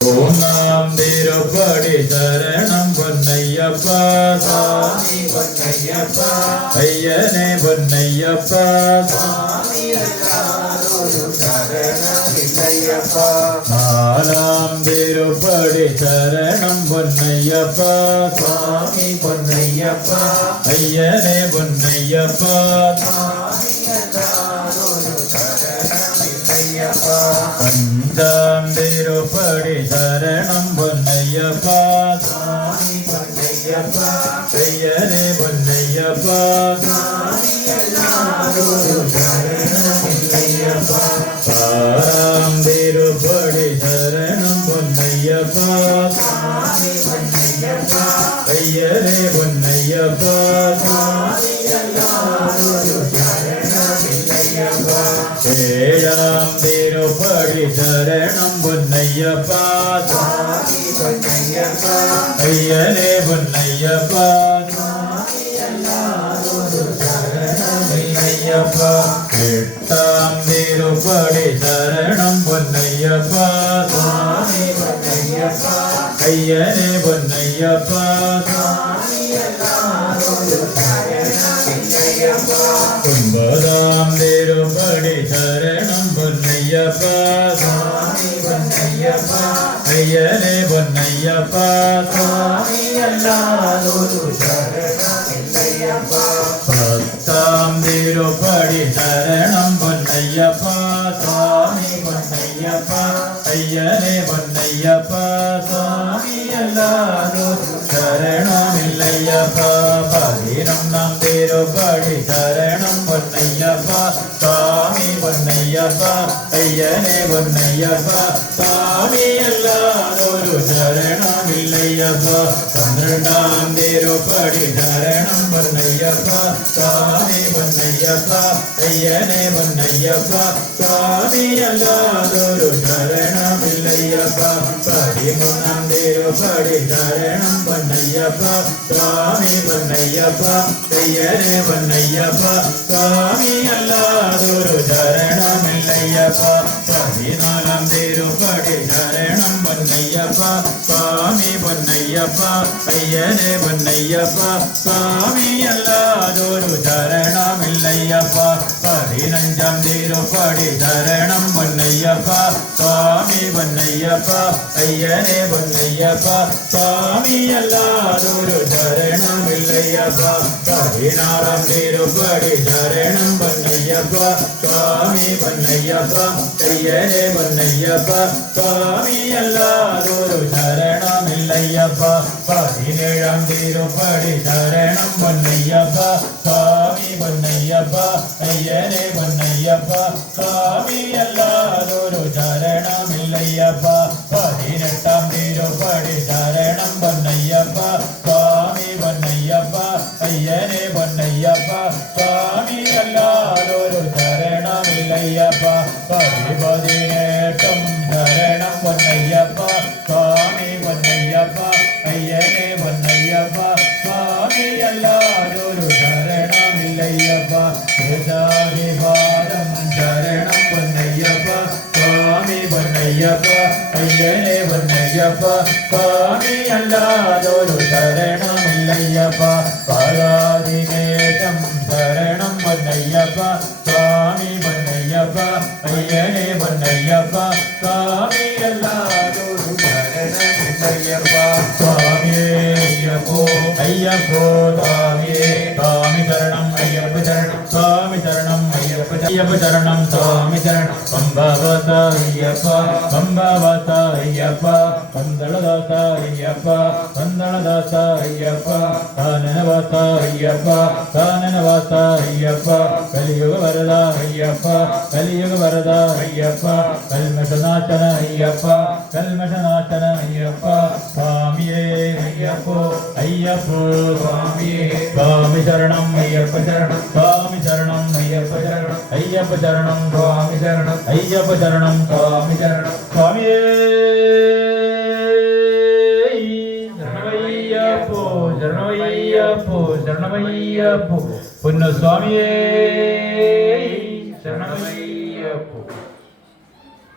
ஓம் நாம் திருப்படி சரணம் பொன்னையப்பா சுவாமி பொன்னையப்பா ஐயனே பொன்னையப்பா சுவாமி அல்லாதொரு சரணமில்லையப்பா. நாலாம் திருப்படி சரணம் பொன்னையப்பா சுவாமி பொன்னையப்பா ஐயனே பொன்னையப்பா சுவாமி அல்லாதொரு சரணமில்லையப்பா. அஞ்சாம் திருப்படி சரணம் பொன்னையப்பா சுவாமி பொன்னையப்பா ஐயனே பொன்னையப்பா சுவாமி அல்லாதொரு சரணமில்லையப்பா. ஆறாம் திருப்படி சரணம் பொன்னையப்பா சுவாமி பொன்னையப்பா ஐயனே பொன்னையப்பா சுவாமி அல்லாதொரு சரணமில்லையப்பா. ஏழாம் திருப்படி சரணம் பொன்னையப்பா சுவாமி பொன்னையப்பா ஐயனே பொன்னையப்பா சுவாமி அல்லாதொரு சரணமில்லையப்பா. எட்டாம் திருப்படி சரணம் பொன்னையப்பா சுவாமி பொன்னையப்பா ஐயனே பொன்னையப்பா சுவாமி அல்லாதொரு சரணமில்லையப்பா. ஒன்பதாம் திருப்படி சரணம் பொன்னையப்பா சுவாமி பொன்னையப்பா ஐயனே பொன்னையப்பா சுவாமி அல்லாதொரு சரணமில்லையப்பா. பத்தாம் திருப்படி சரணம் பொன்னையப்பா சுவாமி பொன்னையப்பா ஐயனே பொன்னையப்பா சுவாமி அல்லாதொரு சரணமில்லையப்பா பதினொன்னாம் திருப்படி சரணம் பொன்னையப்பா சுவாமி பொன்னையப்பா ஐயனே பொன்னையப்பா சுவாமி அல்லாதொரு சரணமில்லையப்பா பன்னிரண்டாம் திருப்படி சரணம் பொன்னையப்பா சுவாமி பொன்னையப்பா ஐயனே பொன்னையப்பா சுவாமி அல்லாதொரு சரணமில்லையப்பா பதிமூணாம் திருப்படி சரணம் பொன்னையப்பா சுவாமி பொன்னையப்பா ஐயனே பொன்னையப்பா சுவாமி அல்லாதொரு சரணமில்லையப்பா பதினாலாம் திருப்படி சரணம் பொன்னையப்பா சுவாமி பொன்னையப்பா ஐயனே பொன்னையப்பா சுவாமி அல்லாதொரு சரணமில்லையப்பா பதினஞ்சாம் திருப்படி சரணம் பொன்னையப்பா சுவாமி பொன்னையப்பா ஐயனே பொன்னையப்பா சுவாமி அல்லாதொரு சரணமில்லையப்பா பதினாறாம் திருப்படி சரணம் பொன்னையப்பா சுவாமி பொன்னையப்பா ஐயனே பொன்னையப்பா சுவாமி அல்லாதொரு சரணமில்லையப்பா பதினேழாம் திருப்படி சரணம் பொன்னையப்பா சுவாமி பொன்னையப்பா ஐயனே பொன்னையப்பா சுவாமி அல்லாதொரு சரணமில்லையப்பா பதினெட்டாம் திருப்படி சரணம் பொன்னையப்பா சுவாமி பொன்னையப்பா ஐயனே பொன்னையப்பா சுவாமி அல்லாதொரு சரணமில்லையப்பா பதினெட்டும் சரணம் பொன்னையப்பா சுவாமி பொன்னையப்பா ஐயனே பொன்னையப்பா சுவாமி அல்லாதொரு சரணமில்லையப்பா தேசாதிபாரம் சரணம் பொன்னையப்பா சுவாமி பொன்னையப்பா ஐயனே பொன்னையப்பா சுவாமி அல்லாதொரு சரணமில்லையப்பா பாலாதிநேசம் சரணம் பொன்னையப்பா சுவாமி பொன்னையப்பா ஐயனே பொன்னையப்பா சுவாமி அல்லாதொரு சரணமில்லையப்பா சுவாமியே ஐயப்போ ஐயப்போ சுவாமியே சுவாமி சரணம் ஐயப்ப சரணம் சுவாமி சரணம் ஐயப்ப சரணம் சுவாமி சரணம் பம்பவத ஐயப்பா பம்பவத ஐயப்பா பந்தளதாச ஐயப்பா பந்தளதாச ஐயப்பா கானனவாச ஐயப்பா கானனவாச ஐயப்பா கலியுக வரத ஐயப்பா கலியுக வரத ஐயப்பா கல்மஷநாசன ஐயப்பா கல்மஷநாசன ஐயப்பா சுவாமியே ஐயப்போ ஐயப்போ சுவாமியே சுவாமி சரணம் ஐயப்ப சரணம் சுவாமி சரணம் ஐயப்ப சரணம் ஐயப்ப சரணம் சுவாமி சரணம் ஐயப்ப சரணம் சுவாமி சரணம் சுவாமியே சரணமையப்போ சரணமையப்போ சரணமையப்போ பொன்ன சுவாமியே